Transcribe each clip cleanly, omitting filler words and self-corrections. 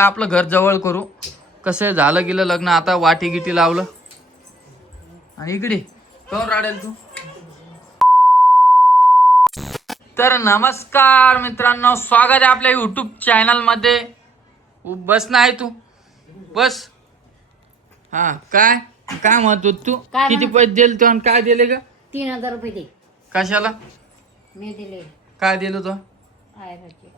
आपलं घर जवळ करू. कसं झालं गेलं लग्न, आता वाटी गिटी लावलं. आणि इकडे कोण राडेल तू. तर नमस्कार मित्रांनो, स्वागत आहे आपल्या युट्यूब चॅनल मध्ये. बस नाही तू बस. हा काय काय म्हणतो तू. किती पैसे दिले तो आणि काय दिले ग. 3000 रुपये दे. कशाला मी दिले काय दिलं तो. आयराचे.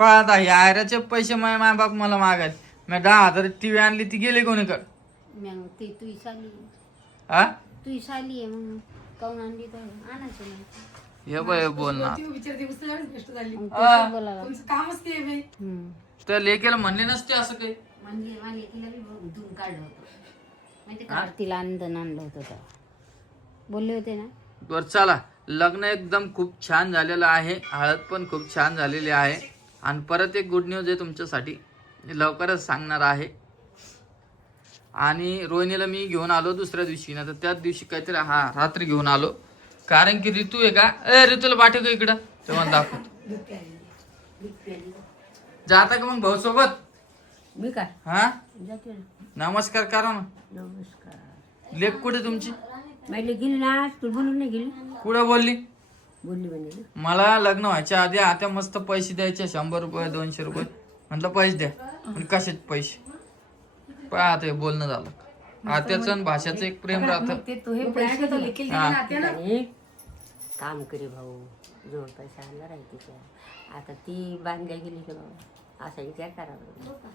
आता हे आयराचे पैसे माय बाप मला मागायचे. मी 10,000 टीव्ही आणली ती गेली कोणीकडे. मग ती तुझी साली हा तुझी साली आहे मग काऊन आणली तर आणायचं नाही. हे बाय बोल ना. तर लेकेला म्हणले नसते असं काही. म्हणजे मला तिला बी धुवून काढलं होतं माहिती का. तिला आणलं होतं तेव्हा बोलले होते ना. बर चला, लग्न एकदम खूप छान झालेलं आहे. हळद पण खूप छान झालेली आहे. आणि परत एक गुड न्यूज आहे तुमच्यासाठी, लवकरच सांगणार आहे. आणि रोहिणीला मी घेऊन आलो दुसऱ्या दिवशी ना, तर त्याच दिवशी काहीतरी रात्री घेऊन आलो. कारण की ऋतू आहे का, ऋतूला पाठव का इकडं तेव्हा दाखवतो. जाता का मग भाऊ सोबत. मी काय हा जाते ना. नमस्कार करा ना. नमस्कार. लेख कुठे तुमची. माहिती गेली ना तू बोलून नाही गेली. कुठं बोलली. बोलली म्हणजे मला लग्न व्हायच्या आधी आता मस्त पैसे द्यायचे, 100 रुपये 200 रुपये. म्हटलं पैसे द्या. आणि कशाचे पैसे. पण आता हे बोलणं झालं. आत्याचं आणि भाषाचं एक प्रेम राहतं. काम करे भाऊ जोड पैसा आणला आहे तिच्या. आता ती बांधल्या गेली की बाबा असा विचार करावा.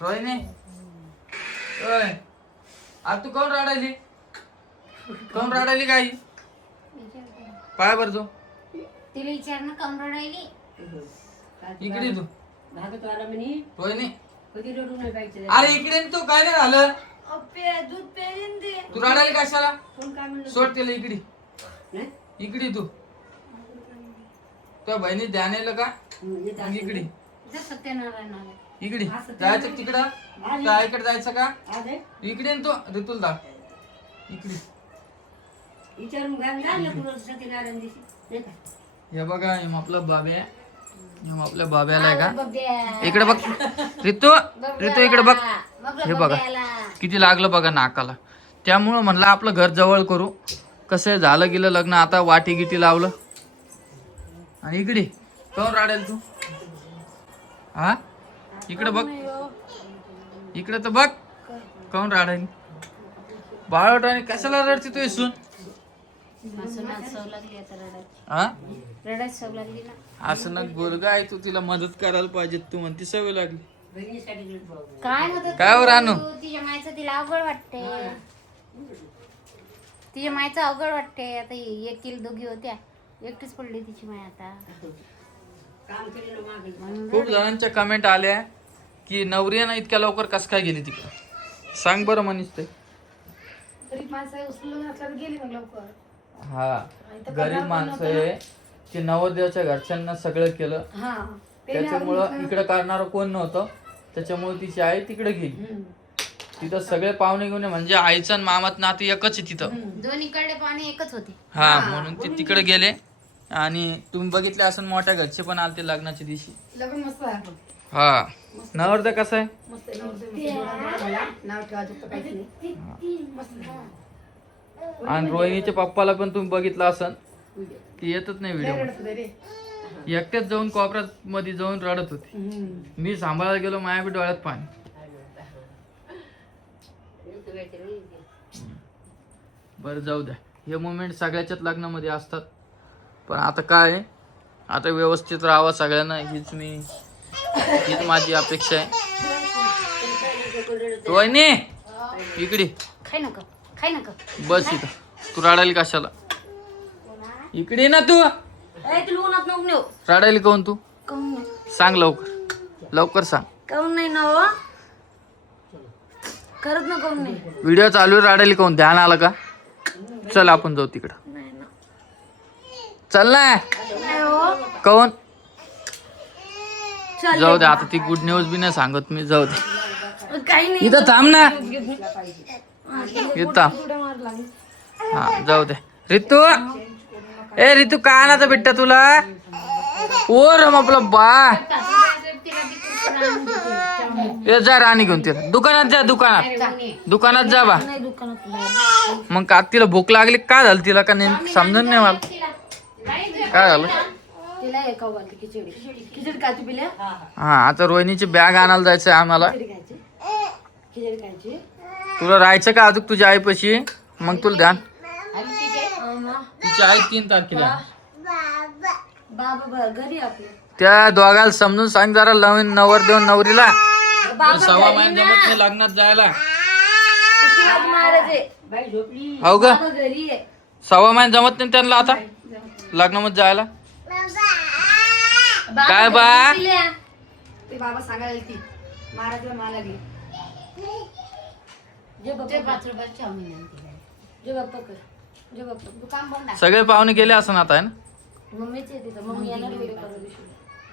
रोहिणी ओय, आज तू कोण राडायली. कोण राडायली काही पाय बर तू. तिला विचारणं कम रडायली. इकडे तू भागत वाला म्हणे रोहिणी. कधी रडू नाही पाहिजे. अरे इकडे तू काय नाही झालं. दूध पेरून दे. तू रडायली कशाला. कोण काय म्हणलं सोड तिला इकडे. नाही? इकडे तू तुझ्या बहिणी ध्यान येलं का. मग इकडे जा सत्यनारायण इकडे जायचं तिकडं. त्या आईकडे जायचं का. इकडे तो ऋतुल दा इकडे. विचारून घाल सत्यनारायण दिवशी नाही का. हे बघा हे आपलं बाबे आहे. हे आपल्या बाब्याला आहे का. इकडे बघ ऋतू. ऋतू इकडे बघ. हे बघा किती लागलं बघा नाकाला. त्यामुळं म्हणलं आपलं घर जवळ करू. कसं झालं गेलं लग्न, आता वाटी गिटी लावलं. आणि इकडे कोण राडेल तू. हा इकडे बघ. इकडे तर बघ कोण राडेल. बाळवट आणि कशाला रडते तू इसून. हा रडायची सवय लागली ना. असं ना गोरगा आहे तू, तिला मदत करायला पाहिजे. तू म्हणती सवय लागली. काय मदत काय हो रानू. तिच्या मायचं तिला अवघड वाटते. तिच्या मायचं अवघड वाटते. आता एकील दोघी होत्या, एकटीच पडली तिची माय आता. खूप जणांच्या कमेंट आल्या की नवरी ना इतक्या लवकर कस काय गेली तिकडे. सांग बरं मनीष ते. हा गरीब माणसं आहे की नवरदेवाच्या घरच्यांना सगळं केलं. त्याच्यामुळं इकडे करणार कोण नव्हतं. त्याच्यामुळे तिची आई तिकडे गेली. तिथं सगळे पाहुणे घेऊन म्हणजे आईचं आणि मामात नातं एकच आहे तिथं. दोन्हीकडे पाहुणे एकच होते. हा म्हणून ते तिकडे गेले. आणि तुम्ही बघितले असं मोठ्या घरचे पण आलते लग्नाच्या दिवशी. हा नवरदा कसा आहे. आणि रोहिणीच्या पप्पाला पण तुम्ही बघितलं असन, ती येतच नाही व्हिडिओ. एकट्याच जाऊन कोपऱ्यात मध्ये जाऊन रडत होती. मी सांभाळायला गेलो, माया बी डोळ्यात पाणी. बरं जाऊ द्या. हे मोमेंट सगळ्याच्याच लग्नामध्ये असतात. पण आता काय आहे, आता व्यवस्थित राहावं सगळ्यांना. हीच माझी अपेक्षा आहे. रोहिणी इकडे खाय नका बस इथं. तू रडायली कशाला. इकडे ना तू. रडायली कोण तू. सांग लवकर लवकर सांग. काऊन नाही ना करत ना काऊन नाही. व्हिडिओ चालू रडायली कोण. ध्यान आलं का. चल आपण जाऊ तिकडं. चल ना कोण. जाऊ दे आता. ती गुड न्यूज बी नाही सांगत मी. जाऊ दे काही नाही. इथं थांब ना. इथं हा जाऊ दे. ऋतू ऋतू काय आणायचं भेटत तुला. ओ रम आपला बा. ए जा राणी घेऊन तिला दुकानात जा दुकानात जा बा. मग का तिला भूक लागली काय झालं तिला का नेमकं समजून नाही मला काय झालं. हा आता रोहिणीची बॅग आणायला जायचंय आम्हाला. तुला राहायचं का अजून तुझ्या आईपाशी मग तुला ध्यान. तिची आई 3 तारखेला. त्या दोघाला समजून सांग जरा नवीन नवर देऊन नवरीला 6 महिने जमत नाही लग्नात जायला. हो ग 6 महिने जमत नाही त्यांना आता लग्नामध्ये जायला. काय बा बाबा सांगायला ती महाराजला मला घे सगळे पाहुणे गेले असं आता आहे ना.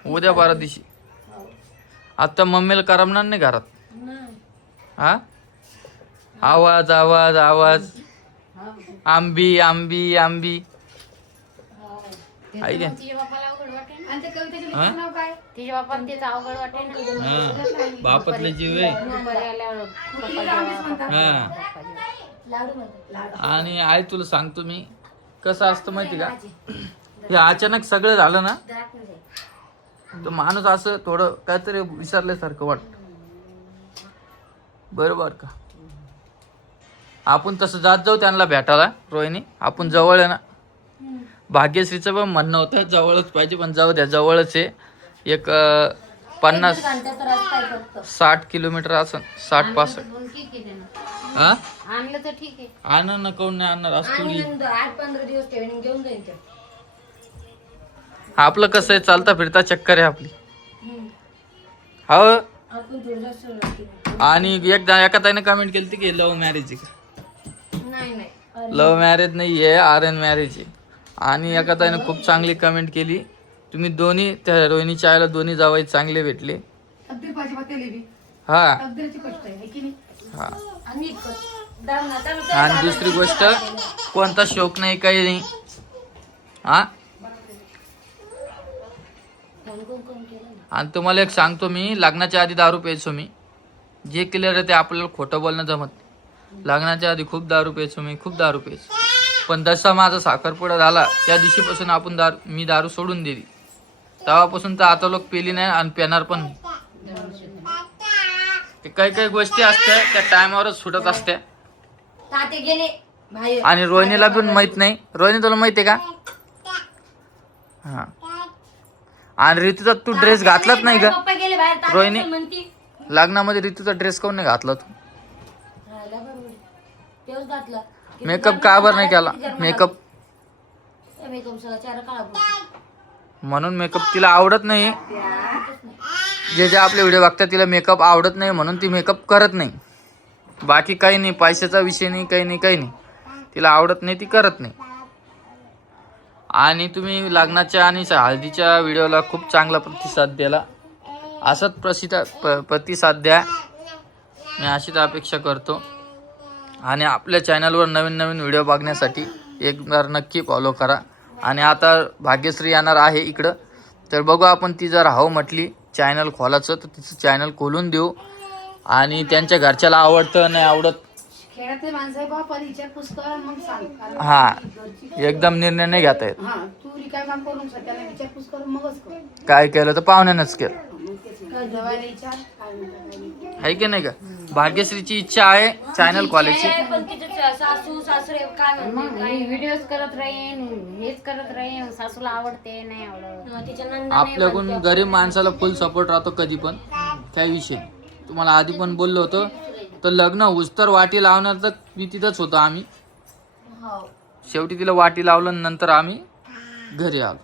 उद्या 12 दिवशी आता मम्मीला करमणार नाही घरात. हा आवाज आवाज आवाज आंबी आंबी आंबी आई द्या. बापातले जीव आहे. आणि आई तुला सांगतो मी कसं असतं माहिती का हे अचानक सगळं झालं ना तर माणूस असं थोडं काहीतरी विसरल्यासारखं वाटत. बरोबर का. आपण तसं जात जाऊ त्यांना भेटायला रोहिणी. आपण जवळ आहे ना. भाग्यश्रीचं पण म्हणणं होतं जवळच पाहिजे पण जाऊ द्या जवळच आहे. एक 50-60 किलोमीटर असं 60-65. हा आणलं तर ठीक आहे. आणणार ना कोण नाही आणणार असं थोडी. 8-15 दिवस ठेवून घेऊन जाईल ते. आपलं कसं आहे चालता फिरता चक्कर आहे आपली. हो आपण थोडं आणि एकदा एका ताईने कमेंट केली की लव्ह मॅरेज आहे. नाही लव्ह मॅरेज नाही आहे अरेंज मॅरेज आहे. आणि एका ताईने खूप चांगली कमेंट केली तुम्ही दोन्ही त्या रोहिणीच्या आईला दोन्ही जावई चांगले भेटले. हा हा. आणि दुसरी गोष्ट कोणता शौक नाही काही नाही. हा आणि तुम्हाला एक सांगतो मी लग्नाच्या आधी दारू प्यायचो मी. जे क्लिअर आहे ते आपल्याला खोटं बोलणं जमत. लग्नाच्या आधी खूप दारू प्यायचो मी खूप दारू प्यायचो. पण जसा माझा साखरपुडा झाला त्या दिवशीपासून आपण मी दारू सोडून दिली. तेव्हापासून तर आता लोक पेली नाही आणि पेणार पण नाही. ते काही काही गोष्टी असत्या त्या टायमावरच सुटत असत्या. आणि रोहिणीला पण माहित नाही. रोहिणी तुला माहिती आहे का. हा आणि ऋतूचा तू ड्रेस घातलाच नाही का रोहिणी. लग्नामध्ये ऋतूचा ड्रेस कोण नाही घातला तू. मेकअप का बरं नाही केला. मेकअप म्हणून मेकअप तिला आवडत नाही. जे आपले व्हिडिओ बघतात तिला मेकअप आवडत नाही म्हणून ती मेकअप करत नाही. बाकी काही नाही पैशाचा विषय नाही काही नाही काही नाही. तिला आवडत नाही ती करत नाही. आणि तुम्ही लग्नाच्या आणि हळदीच्या व्हिडिओला खूप चांगला प्रतिसाद दिला. असंच प्रतिसाद द्या मी अशीच अपेक्षा करतो. आणि आपल्या चॅनलवर नवीन नवीन व्हिडिओ बघण्यासाठी एकदा नक्की फॉलो करा. आणि आता भाग्यश्री येणार आहे इकडं तर बघू आपण ती जर हो म्हटली चॅनल खोलायचं तर तिचं चॅनल खोलून देऊ. आणि त्यांच्या घरच्याला आवडतं नाही आवडत हा एकदम निर्णय नाही घेता येत. काय केलं तर पाहुण्यानंच केलं आहे की नाही का. भाग्यश्रीची इच्छा आहे चॅनल खोलायची. व्हिडिओज करत राहीन हेच करत राहीन. सासूला आवडते नाही आवडत. आपल्याकडून गरीब माणसाला फुल सपोर्ट राहतो कधी पण. काही विषय तुम्हाला आधी पण बोललो होतो तर लग्न उस्तर वाटी लावणार तर मी तिथंच होतो. आम्ही शेवटी तिला वाटी लावलं नंतर आम्ही घरी आलो.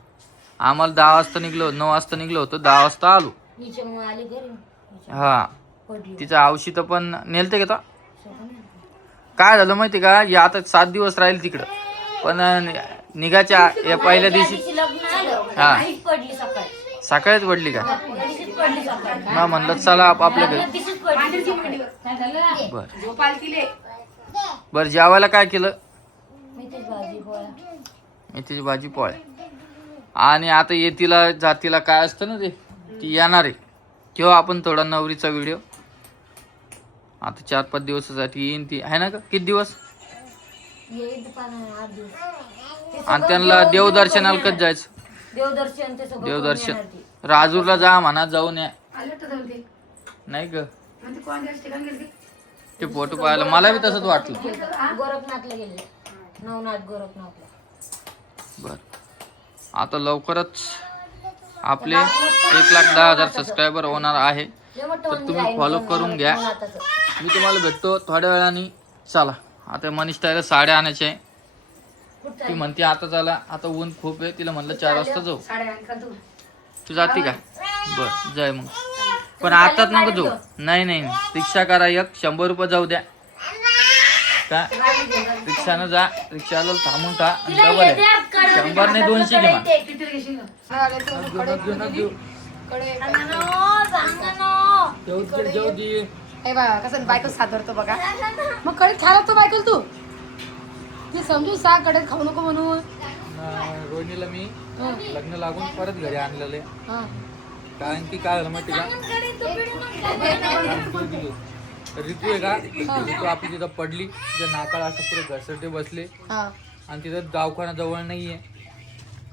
आम्हाला 10 वाजता निघलो 9 वाजता निघलो होतो 10 वाजता आलो. हा तिचं औषध पण नेलते का. काय झालं माहिती का या आता 7 दिवस राहील तिकडं पण निघाच्या या पहिल्या दिवशी हा सकाळीच पडली का. ना म्हणलं चला आपल्या घरी. बर जेवायला काय केलं. मेथीची भाजी पोळ्या. आणि आता येतीला जातीला काय असतं ना ते ती येणार आहे किंवा आपण थोडा नवरीचा व्हिडिओ आता 4-5 दिवसासाठी येईन ती आहे ना का किती दिवस आणि त्यांना देवदर्शनाला कधी जायचं देवदर्शन ते सगळं देवदर्शन करून येणार ती. राजूरला जा म्हणा जाऊन या आलं तर जाऊ दे. नाही ग मग ते कोणत्या ठिकाणी गेली? ते फोटो पाहायला मला बी तसंच वाटलं गोरखनाथला गेले नवनाथ गोरखनाथला बर आता लवकरच आपले 1,10,000 सबस्क्रायबर होणार आहे लय मोठं तर मंदिर तुम्ही आहे फॉलो करून घ्या नवनाथाचं. मी तुम्हाला भेटतो थोड्या वेळाने चला आता मनीष ताईला साड्या आणायच्या आहे कुठं ती म्हणते आता चला आता ऊन खूप आहे तिला म्हणलं 4 वाजता जाऊ साड्या आणि का तू? तू जाते का बर जाय मग पण आताच नको जाऊ नाही नाही रिक्षा करा 100 रुपये जाऊ द्या का रिक्षानं जा रिक्षाला थांबून का डबल आहे 100 नाही 200 घे मग किती घेशील ना? हा, लय तो कडे कडे जाऊ दे हे बघा कसं बायको साधरतो बघा मग कडे खायला तो बायको तू ती समजून सांग कडे खाऊ नको म्हणून रोहिणीला मी लग्न लागून परत घरी आणलेलं आहे हा. कारण की काय झालं माहिती का ऋतू आहे का ऋतू आपली तिथं पडली तिच्या नाकाला असं पुढे घसरटे बसले हा. आणि तिथं दवाखाना जवळ नाहीये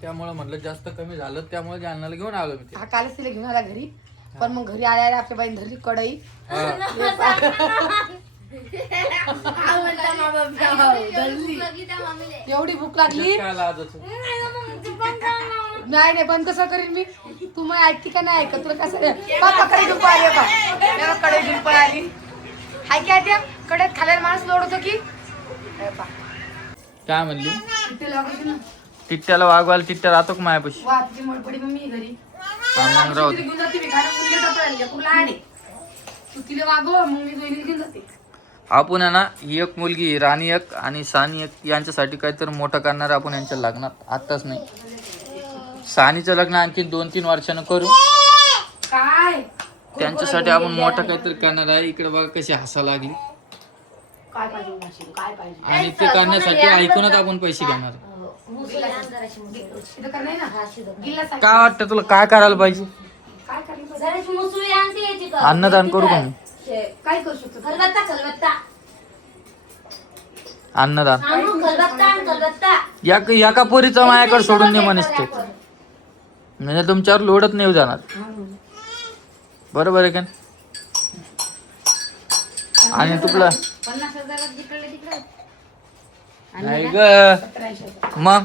त्यामुळे म्हटलं जास्त कमी झालं त्यामुळे जालन्याला घेऊन आलो मी ते हा कालच तिला घेऊन आला घरी पण मग घरी आल्या आपल्या बाईने धरली कढई एवढी भूक लागली काय लाजायचं? नाही नाही बंद कसं करीन मी तू मग ऐकते का नाही ऐकत तुला कसं पापा कडे घेऊन पळाली बा कडे घेऊन पळाली हाय काय त्या कडेत खाल्याला माणूस लोड होतो की काय म्हणली किती लागायची ना टिट्ट्याला वागवायला टिट्ट्या राहतो का मायापाशी वा तिची मडपडी मम्मी घरी मग राहू दे. तिला घेऊन जाते मी कारण मुलगा डबल खूप लहान आहे तू तिला वागव मग मी दोन्ही घेऊन जाते आपण आहे ना ही एक मुलगी राणी एक आणि सानी एक यांच्यासाठी काहीतरी मोठं करणार आपण यांच्या लग्नात आताच नाही सानीचं लग्न आणखी 2-3 वर्षानं करू काय त्यांच्यासाठी आपण मोठं काहीतरी करणार आहे इकडे बघा कशी हसा लागली काय पाहिजे उन्हाची? काय पाहिजे आणि ते करण्यासाठी ऐकूनच आपण पैसे घेणार आहे. इथं कर नाही ना गिल्ला सांग काय वाटतं तुला काय करायला पाहिजे काय करायचं जराशी मुसळी आणते याची का? अन्नदान करू का मी काय करू शकतो खलबत्ता खलबत्ता अन्नदान आणू खलबत्ता आण खलबत्ता एका पोरीचं माझ्याकडे सोडून दे म्हणस ते म्हणजे तुमच्यावर लोडच नाही जाणार बरोबर आहे का आणि तुला 50,000 जिकडे तिकडे नाही ग मग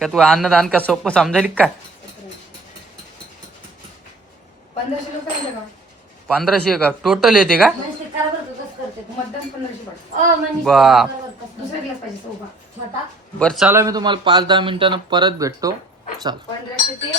का तू अन्नदान का सोपं समजायली काय 1500 लोक राहिले का 1500 का टोटल येते का म्हणजे ते करा बरं का, कसं करते ते? मतदान 1500 पडतं म्हणजे बाप. बरोबर कसं. दुसरा ग्लास पाहिजे सोबा छोटा बरं चला मी तुम्हाला 5-10 मिनिटांना परत भेटतो चल 1500 ते